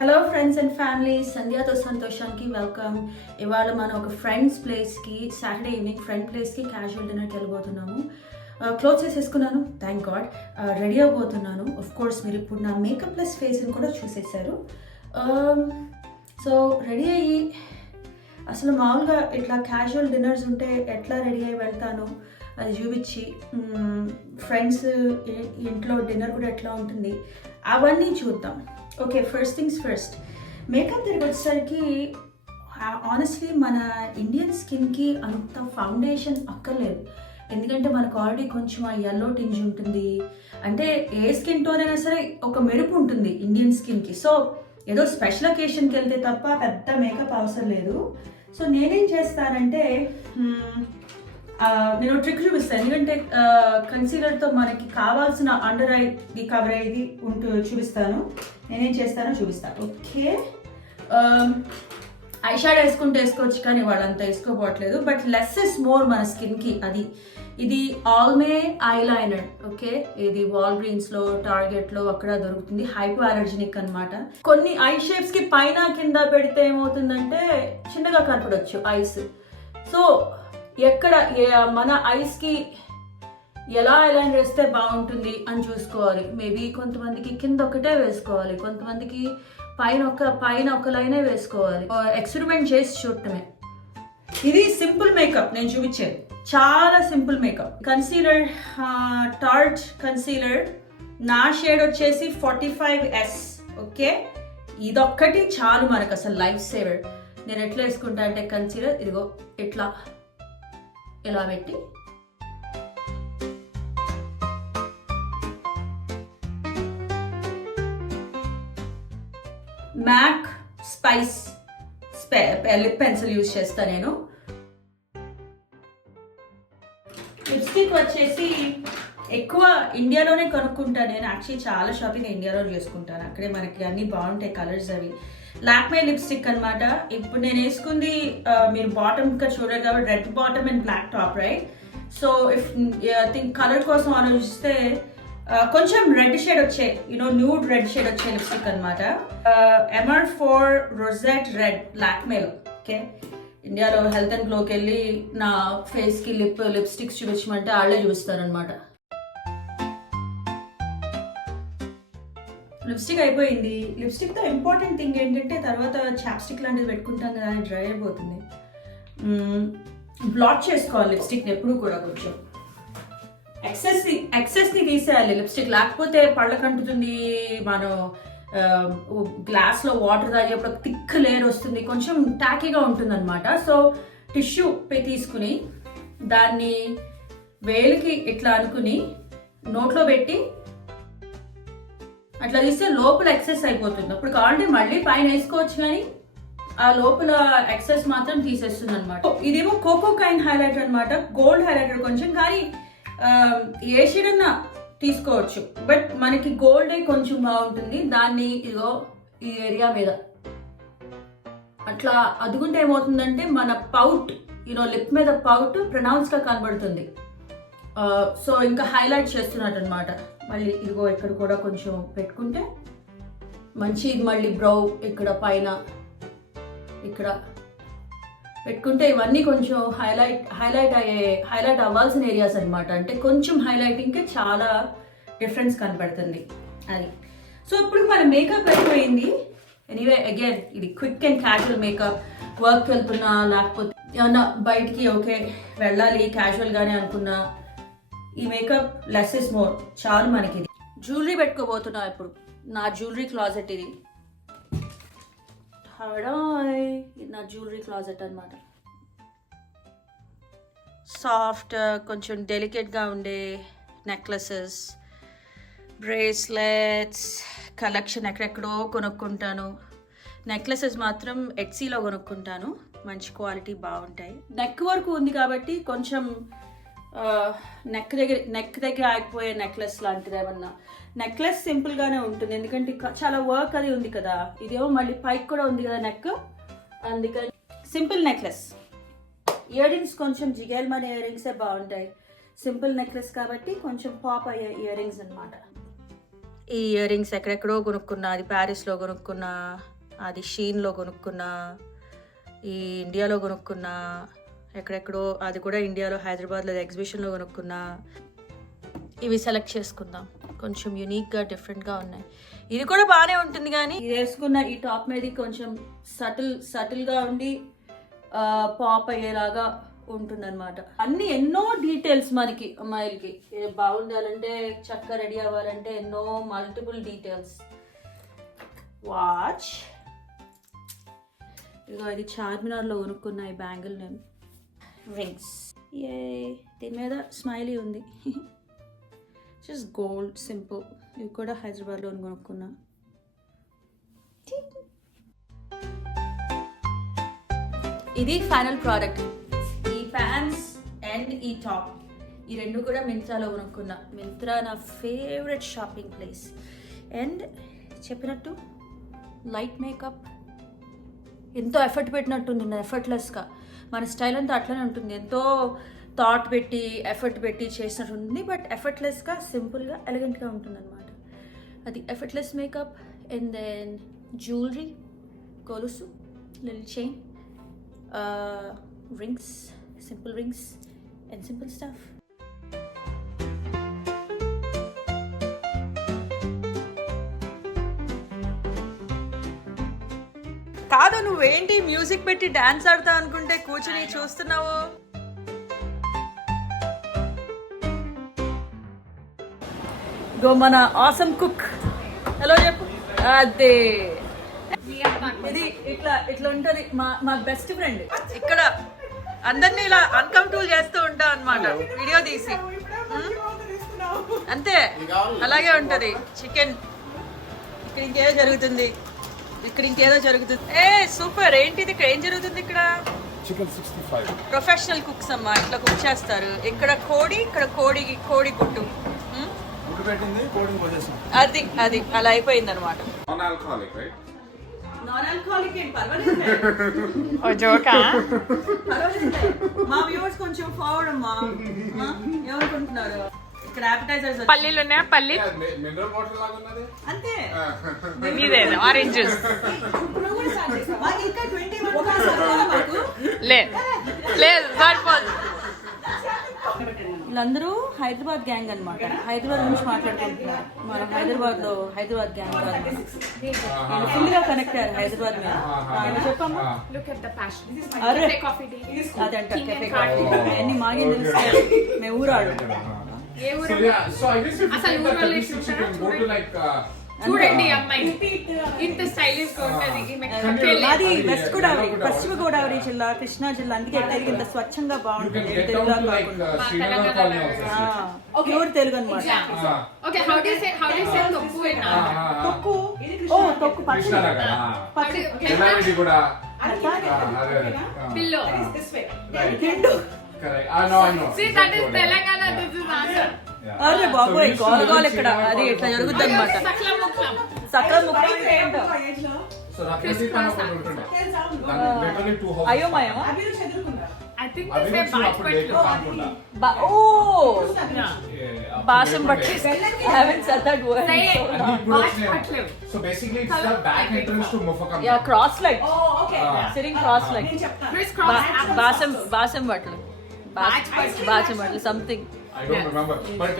Hello friends and family, సంధ్యాతో సంతోషానికి welcome. ఇవాళ మనం ఒక ఫ్రెండ్స్ ప్లేస్కి సాటర్డే ఈవినింగ్ ఫ్రెండ్ ప్లేస్కి క్యాజువల్ డిన్నర్కి వెళ్ళిపోతున్నాము. క్లోత్స్ వేసేసుకున్నాను, థ్యాంక్ గాడ్. రెడీ అవబోతున్నాను. ఆఫ్ కోర్స్ మీరు ఇప్పుడు నా మేకప్ ప్లస్ ఫేస్ని కూడా చూసేశారు. సో రెడీ అయ్యి అసలు మామూలుగా ఇట్లా క్యాజువల్ డిన్నర్స్ ఉంటే ఎట్లా రెడీ అయ్యి వెళ్తాను అది చూపించి, ఫ్రెండ్స్ ఇంట్లో డిన్నర్ కూడా ఎట్లా ఉంటుంది అవన్నీ చూద్దాం. Okay, first things first, makeup దగ్గరికి వచ్చేసరికి ఆనెస్ట్లీ మన ఇండియన్ స్కిన్కి అంత ఫౌండేషన్ అక్కర్లేదు. ఎందుకంటే మనకు ఆల్రెడీ కొంచెం ఆ ఎల్లో టింజ్ ఉంటుంది. అంటే ఏ స్కిన్ టోన్ అయినా సరే ఒక మెరుపు ఉంటుంది ఇండియన్ స్కిన్కి. సో ఏదో స్పెషల్ అకేషన్కి వెళ్తే తప్ప పెద్ద మేకప్ అవసరం లేదు. సో నేనేం చేస్తానంటే నేను ట్రిక్ చూపిస్తాను. ఎందుకంటే కన్సీలర్తో మనకి కావాల్సిన అండర్ ఐది కవర్ అయ్యేది చూపిస్తాను. నేనేం చేస్తానో చూపిస్తాను. ఓకే, ఐ షాడ్ వేసుకోవచ్చు, కానీ వాళ్ళంతా వేసుకోపోవట్లేదు. బట్ లెస్ ఇస్ మోర్ మన స్కిన్కి. ఇది ఆల్మే ఐలైనర్. ఓకే, ఇది వాల్గ్రీన్స్లో, టార్గెట్లో అక్కడ దొరుకుతుంది. హైపో అలర్జెనిక్ అనమాట. కొన్ని ఐ షేప్స్కి పైన కింద పెడితే ఏమవుతుందంటే చిన్నగా కనపడవచ్చు ఐస్. సో ఎక్కడ మన ఐస్కి ఎలా ఐలైనర్ వేస్తే బాగుంటుంది అని చూసుకోవాలి. మేబీ కొంతమందికి కింద ఒకటే వేసుకోవాలి, కొంతమందికి పైన ఒక లైనే వేసుకోవాలి. ఎక్స్పెరిమెంట్ చేసి చూడటమే. ఇది సింపుల్ మేకప్ నేను చూపించేది, చాలా simple makeup. Concealer, tart concealer, నా షేడ్ వచ్చేసి 45S. ఓకే, ఇదొక్కటి చాలు మనకు అసలు లైఫ్ సేవర్. నేను ఎట్లా వేసుకుంటా అంటే కన్సీలర్ ఇదిగో ఇట్లా ఇలా పెట్టి Mac spice lip pencil use చేస్తా నేను. లిప్స్టిక్ వచ్చేసి ఎక్కువ ఇండియాలోనే కొనుక్కుంటాను నేను. యాక్చువల్లీ చాలా షాపింగ్ ఇండియాలో చేసుకుంటాను, అక్కడే మనకి అన్ని బాగుంటాయి కలర్స్ అవి. లాక్మే లిప్స్టిక్ అనమాట. ఇప్పుడు నేను వేసుకుంది మీరు బాటమ్ గా చూడరు కాబట్టి red bottom and black top, right? So if think colour కోసం ఆలోచిస్తే కొంచెం రెడ్ షేడ్ వచ్చే, న్యూడ్ రెడ్ షేడ్ వచ్చే లిప్స్టిక్ అనమాట. MR4 రోజెట్ రెడ్ లాక్మేలో. ఓకే, ఇండియాలో హెల్త్ అండ్ గ్లోకి వెళ్ళి నా ఫేస్కి లిప్స్టిక్స్ చూపించమంటే వాళ్ళే చూపిస్తారనమాట. లిప్స్టిక్ అయిపోయింది. లిప్స్టిక్తో ఇంపార్టెంట్ థింగ్ ఏంటంటే తర్వాత చాప్స్టిక్ లాంటిది పెట్టుకుంటాం కదా, అది డ్రై అయిపోతుంది. బ్లాట్ చేసుకోవాలి లిప్స్టిక్ని ఎప్పుడు కూడా. కొంచెం ఎక్సెస్ని తీసేయాలి లిప్స్టిక్, లేకపోతే పళ్ళకంటుతుంది. మనం గ్లాస్లో వాటర్ తాగేప్పుడు థిక్ లేయర్ వస్తుంది, కొంచెం టాకీగా ఉంటుంది అనమాట. సో టిష్యూ తీసుకుని దాన్ని వేలికి ఇట్లా అనుకుని నోట్లో పెట్టి అట్లా తీస్తే లోపల ఎక్సెస్ అయిపోతుంది. అప్పుడు కావాలంటే మళ్ళీ పైన వేసుకోవచ్చు, కానీ ఆ లోపల ఎక్సెస్ మాత్రం తీసేస్తుంది అనమాట. ఇదేమో కోకో కైన్ హైలైటర్ అనమాట, గోల్డ్ హైలైటర్ కొంచెం. కానీ ఏ షేడ్ అన్నా తీసుకోవచ్చు, బట్ మనకి గోల్డే కొంచెం బాగుంటుంది. దాన్ని ఇదిగో ఈ ఏరియా మీద అట్లా అదుగుంటే ఏమవుతుందంటే మన పౌట్, లిప్ మీద పౌట్ ప్రొనౌన్స్ గా కనబడుతుంది. సో ఇంకా హైలైట్ చేస్తున్నట్టు అనమాట. మళ్ళీ ఇదిగో ఇక్కడ కూడా కొంచెం పెట్టుకుంటే మంచి. మళ్ళీ బ్రౌ ఇక్కడ పైన ఇక్కడ పెట్టుకుంటే ఇవన్నీ కొంచెం హైలైట్ అవ్వాల్సిన ఏరియాస్ అనమాట. అంటే కొంచెం హైలైటింగ్కి చాలా డిఫరెన్స్ కనపడుతుంది అది. సో ఇప్పుడు మన మేకప్ అయిపోయింది. ఎనీవే అగైన్ ఇది quick and casual makeup. Work వెళ్తున్నా, లేకపోతే ఏమన్నా బయటికి ఓకే వెళ్ళాలి క్యాజువల్గానే అనుకున్నా, ఈ మేకప్ లెస్ ఇస్ మోర్ చాలు మనకి. జ్యువెలరీ పెట్టుకోబోతున్నా ఇప్పుడు. నా జ్యువెలరీ క్లాజెట్ ఇది. ఇది నా జ్యువెలరీ క్లాజెట్ అనమాట. సాఫ్ట్, కొంచెం డెలికేట్గా ఉండే నెక్లెసెస్, బ్రేస్లెట్స్ కలెక్షన్ ఎక్కడెక్కడో కొనుక్కుంటాను. నెక్లెసెస్ మాత్రం ఎట్సీలో కొనుక్కుంటాను, మంచి క్వాలిటీ బాగుంటాయి. నెక్ వరకు ఉంది కాబట్టి కొంచెం నెక్ దగ్గర ఆగిపోయే నెక్లెస్ లాంటిది ఏమన్నా. నెక్లెస్ సింపుల్గానే ఉంటుంది, ఎందుకంటే చాలా వర్క్ అది ఉంది కదా. ఇదేమో మళ్ళీ పైకి కూడా ఉంది కదా నెక్, అందుకని సింపుల్ నెక్లెస్. ఇయర్ రింగ్స్ కొంచెం జిగేల్మనే ఇయర్ రింగ్సే బాగుంటాయి. సింపుల్ నెక్లెస్ కాబట్టి కొంచెం పాప్ అయ్యే ఇయర్ రింగ్స్ అనమాట. ఈ ఇయర్ రింగ్స్ ఎక్కడెక్కడో కొనుక్కున్నా, అది ప్యారిస్లో కొనుక్కున్నా, అది షీన్లో కొనుక్కున్నా, ఈ ఇండియాలో కొనుక్కున్నా, ఎక్కడెక్కడో అది కూడా ఇండియాలో హైదరాబాద్లో ఎగ్జిబిషన్లో కొనుక్కున్నా. ఇవి సెలెక్ట్ చేసుకుందాం, కొంచెం యూనిక్గా డిఫరెంట్గా ఉన్నాయి. ఇది కూడా బాగానే ఉంటుంది, కానీ ఇది వేసుకున్న ఈ టాప్ మీద కొంచెం సటిల్గా ఉండి పాప్ అయ్యేలాగా ఉంటుందన్నమాట. అన్ని ఎన్నో డీటెయిల్స్ మనకి అమ్మాయిలకి బాగుండాలంటే, చక్కగా రెడీ అవ్వాలంటే ఎన్నో మల్టిపుల్ డీటెయిల్స్. వాచ్ ఇదిగో, ఇది చార్మినార్లో కొనుక్కున్న ఈ బ్యాంగిల్ నేను. రింగ్స్ ఏ దీని మీద స్మైలీ ఉంది. Just gold simple. ఇవి కూడా హైదరాబాద్లో కొనుక్కున్నా. ఇది ఫైనల్ ప్రోడక్ట్. ఈ ప్యాంట్స్ అండ్ ఈ టాప్, ఈ రెండు కూడా మింత్రాలో కొనుక్కున్నా. మింత్రా నా ఫేవరెట్ షాపింగ్ ప్లేస్. అండ్ చెప్పినట్టు లైట్ మేకప్ ఎంతో ఎఫర్ట్ పెట్టినట్టుంది, ఎఫర్ట్లెస్గా. మన స్టైల్ అంతా అట్లనే ఉంటుంది, ఎంతో థాట్ పెట్టి ఎఫర్ట్ పెట్టి చేసినట్టు ఉంటుంది, బట్ ఎఫర్ట్లెస్గా సింపుల్గా ఎలిగెంట్గా ఉంటుంది అనమాట. అది effortless makeup. And then jewellery, గొలుసు, little chain, rings, simple rings and simple stuff. కాదు, నువ్వేంటి మ్యూజిక్ పెట్టి డాన్స్ ఆడతా అనుకుంటే కూర్చుని చూస్తున్నావు? గో మన ఆసమ్ కుక్ హలో చెప్పు. అదే ఇది ఇట్లా ఉంటది. మా బెస్ట్ ఫ్రెండ్ ఇక్కడ అందరినీ ఇలా అన్కంఫర్టబుల్ చేస్తూ ఉంటా అన్నమాట, వీడియో తీసి. అంతే, అలాగే ఉంటది. చికెన్ ఇక్కడ ఇంకేదో జరుగుతుంది, ఇక్కడ ఇంకేదో జరుగుతుంది. సూపర్. ఏంటిది ఇక్కడ ఏం జరుగుతుంది? ఇక్కడ చికెన్ 65 ప్రొఫెషనల్ కుక్స్ అమ్మా, ఇట్లా కుక్ చేస్తారు. ఇక్కడ కోడి, ఇక్కడ కోడి గుట్టు అది అది అలా అయిపోయింది అనమాట. నాన్ ఆల్కహాలిక్ ఏం పర్వాలేదు, మా వ్యూవర్స్ కొంచెం ఫార్వర్డ్ అమ్మా. ఏమనుకుంటున్నారు? ఇక్కడ అపెటైజర్స్ పల్లీలు ఉన్నాయా? పల్లి మినరల్ వాటర్ లాగా ఉన్నది అంతే. ఇదేనా ఆరెంజ్ జ్యూస్? ఇంకా 21 లేదు సరిపోదు. వీళ్ళందరూ హైదరాబాద్ గ్యాంగ్ అన్నమాట. హైదరాబాద్ గురించి మాట్లాడుకుంటున్నారు. మనం హైదరాబాద్ గ్యాంగ్ ఫుల్ గా కనెక్ట్ అయ్యారు హైదరాబాద్ మీద. చెప్పమ్మా. అదంట కెఫే కాఫీ అన్ని మాగే తెలుస్తాయి. మేము ఊరాడు. చూడండి అమ్మాయి ఇంత స్టైలిష్ గా ఉంటది. అది వెస్ట్ గోదావరి, పశ్చిమ గోదావరి జిల్లా, కృష్ణా జిల్లా. అందుకే తెలుగు ఇంత స్వచ్ఛంగా బాగుంటుంది. ప్యూర్ తెలుగు అనమాట. తొక్కు తొక్కు పిల్లో. అరే బాబోయ్, గోలగోల ఇక్కడ. అది ఇట్లా జరుగుతుంది అనమాట. సకల ముక్కలు ఏంటో అయోమయమా? బాసం బట్టి cross leg, sitting cross leg, బాసం బట్టలు, బాసం బట్టలు something. I don't remember, but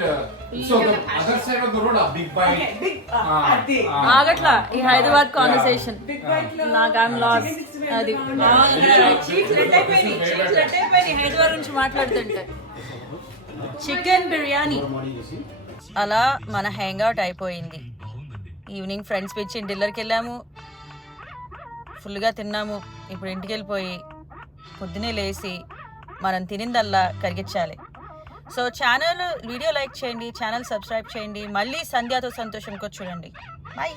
so the other side of the road, a big bike. ఆగట్లా ఈ హైదరాబాద్ కాన్వర్సేషన్. నాకు ఐమ్ లాస్. అది హైదరాబాద్ గురించి మాట్లాడుతుంటే. చికెన్ బిర్యానీ. అలా మన హ్యాంగ్ అవుట్ అయిపోయింది. ఈవినింగ్ ఫ్రెండ్స్ పిచ్చి డిన్నర్కి వెళ్ళాము, ఫుల్గా తిన్నాము. ఇప్పుడు ఇంటికి వెళ్ళిపోయి పొద్దునే లేచి మనం తినిందల్లా కరిగించాలి. సో ఛానల్ వీడియో లైక్ చేయండి, ఛానల్ సబ్స్క్రైబ్ చేయండి. మళ్ళీ సంధ్యాతో సంతోషంకి చూడండి. బాయ్.